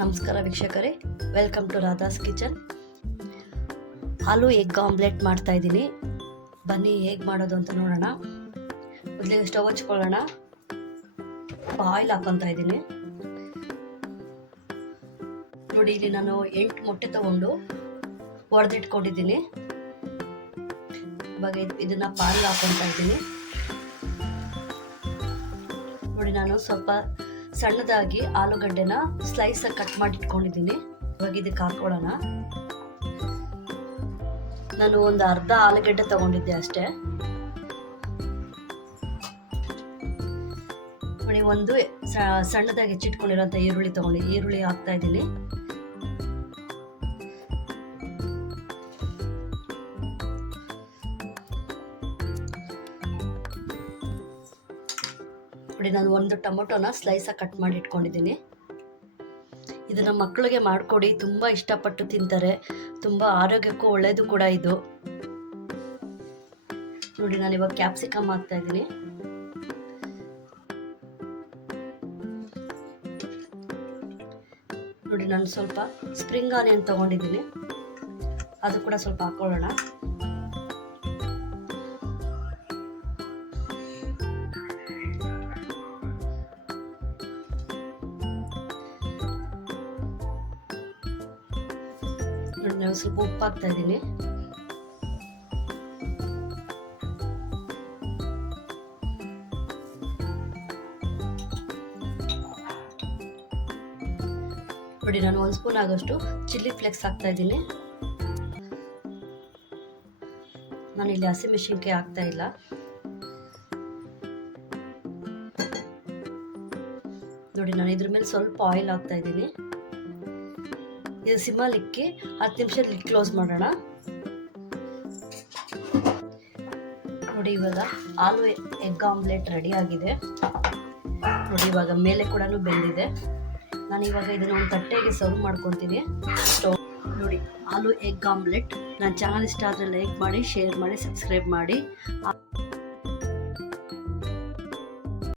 ನಮಸ್ಕಾರ ವೀಕ್ಷಕರೇ, welcome to Radha's kitchen. Aloo egg omelette ಮಾಡ್ತಾ ಇದ್ದೀನಿ. ಬನ್ನಿ ಹೇಗೆ ಮಾಡೋದು ಅಂತ ನೋಡೋಣ. ಮೊದಲಿಗೆ ಸ್ಟವ್ ಹಚ್ಕೊಳ್ಳೋಣ. ಆಯಿಲ್ ಹಾಕೊತಾ ಇದ್ದೀನಿ. ನೋಡಿ, ಇಲ್ಲಿ ನಾನು 8 ಮೊಟ್ಟೆ ತಗೊಂಡು ಒಡೆದಿಟ್ಕೊಂಡಿದ್ದೀನಿ. ಇವಾಗ ಇದನ್ನ ಪಾಲ್ ಹಾಕೊತಾ ಇದ್ದೀನಿ. ನೋಡಿ, ನಾನು ಸ್ವಲ್ಪ ಸಣ್ಣದಾಗಿ ಆಲೂಗಡ್ಡೆನ ಸ್ಲೈಸ್ ಕಟ್ ಮಾಡಿ ಇಟ್ಕೊಂಡಿದ್ದೀನಿ. ಇವಾಗ ಇದಕ್ಕೆ ಹಾಕೊಳ್ಳೋಣ. ನಾನು ಒಂದು ಅರ್ಧ ಆಲೂಗಡ್ಡೆ ತಗೊಂಡಿದ್ದೆ ಅಷ್ಟೇ. ನೋಡಿ, ಒಂದು ಸಣ್ಣದಾಗಿ ಹೆಚ್ಚಿಟ್ಕೊಂಡಿರೋಂಥ ಈರುಳ್ಳಿ ತಗೊಂಡಿದ್ದೀನಿ. ಈರುಳ್ಳಿ ಹಾಕ್ತಾ ಇದ್ದೀನಿ. ನೋಡಿ, ನಾನು ಒಂದು ಟೊಮೊಟೊನ ಸ್ಲೈಸಾಗಿ ಕಟ್ ಮಾಡಿ ಇಟ್ಕೊಂಡಿದ್ದೀನಿ. ಇದನ್ನು ಮಕ್ಕಳಿಗೆ ಮಾಡಿಕೊಡಿ, ತುಂಬ ಇಷ್ಟಪಟ್ಟು ತಿಂತಾರೆ. ತುಂಬ ಆರೋಗ್ಯಕ್ಕೂ ಒಳ್ಳೆಯದು ಕೂಡ ಇದು. ನೋಡಿ, ನಾನು ಇವಾಗ ಕ್ಯಾಪ್ಸಿಕಮ್ ಹಾಕ್ತಾ ಇದ್ದೀನಿ. ನೋಡಿ, ನಾನು ಸ್ವಲ್ಪ ಸ್ಪ್ರಿಂಗ್ ಆನಿಯನ್ ತಗೊಂಡಿದ್ದೀನಿ. ಅದು ಕೂಡ ಸ್ವಲ್ಪ ಹಾಕೊಳ್ಳೋಣ. ನಾನು ಸ್ವಲ್ಪ ಉಪ್ಪು ಹಾಕ್ತಾ ಇದ್ದೀನಿ. ನೋಡಿ, ನಾನು 1 ಸ್ಪೂನ್ ಆಗೋಷ್ಟು ಚಿಲ್ಲಿ ಫ್ಲೇಕ್ಸ್ ಹಾಕ್ತಾ ಇದ್ದೀನಿ. ನಾನು ಇಲ್ಲಿ ಹಸಿಮೆಣಸಿನಕಾಯಿ ಹಾಕ್ತಾ ಇಲ್ಲ. ನೋಡಿ, ನಾನು ಇದ್ರ ಮೇಲೆ ಸ್ವಲ್ಪ ಆಯಿಲ್ ಹಾಕ್ತಾ ಇದ್ದೀನಿ. ಇದು ಸಿಮ್ಮಲಿಕ್ಕಿ 10 ನಿಮಿಷ ಕ್ಲೋಸ್ ಮಾಡೋಣ. ನೋಡಿ, ಇವಾಗ ಆಲೂ ಎಗ್ ಆಮ್ಲೆಟ್ ರೆಡಿ ಆಗಿದೆ. ನೋಡಿ, ಇವಾಗ ಮೇಲೆ ಕೂಡ ಬೆಂದಿದೆ. ನಾನು ಇವಾಗ ಇದನ್ನು ಒಂದು ತಟ್ಟೆಗೆ ಸರ್ವ್ ಮಾಡ್ಕೊತೀನಿ. ನೋಡಿ, ಆಲೂ ಎಗ್ ಆಮ್ಲೆಟ್. ನನ್ನ ಚಾನಲ್ ಇಷ್ಟ ಆದರೆ ಲೈಕ್ ಮಾಡಿ, ಶೇರ್ ಮಾಡಿ, ಸಬ್ಸ್ಕ್ರೈಬ್ ಮಾಡಿ.